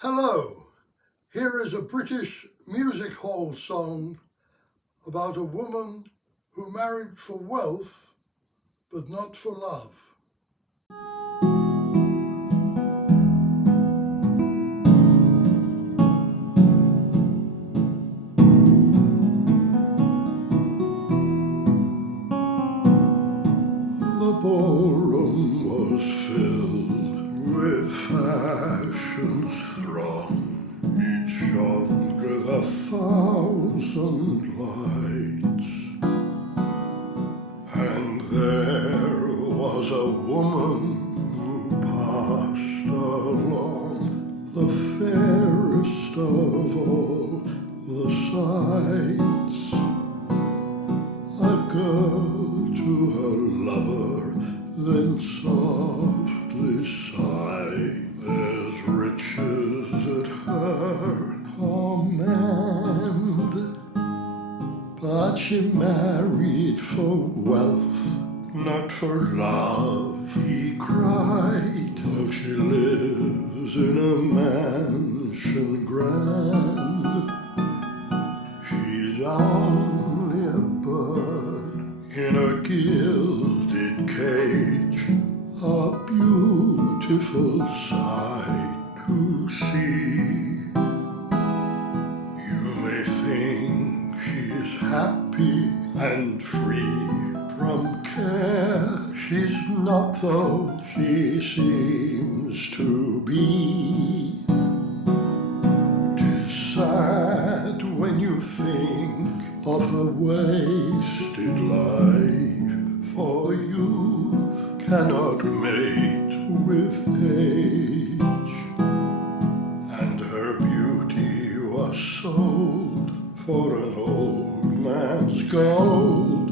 Hello, here is a British music hall song about a woman who married for wealth but not for love. The ballroom was filled with fashion's throng, each shone with 1,000 lights. And there was a woman who passed along, the fairest of all the sights. A girl to her lover then softly sighed, "There's riches at her command." But she married for wealth, not for love, he cried, though she lives in a mansion grand. She's only a bird in a gilded cage, a beautiful sight to see. You may think she's happy and free from care. She's not, though she seems to be. 'Tis sad when you think of her wasted life, for youth cannot mate with age, and her beauty was sold for an old man's gold.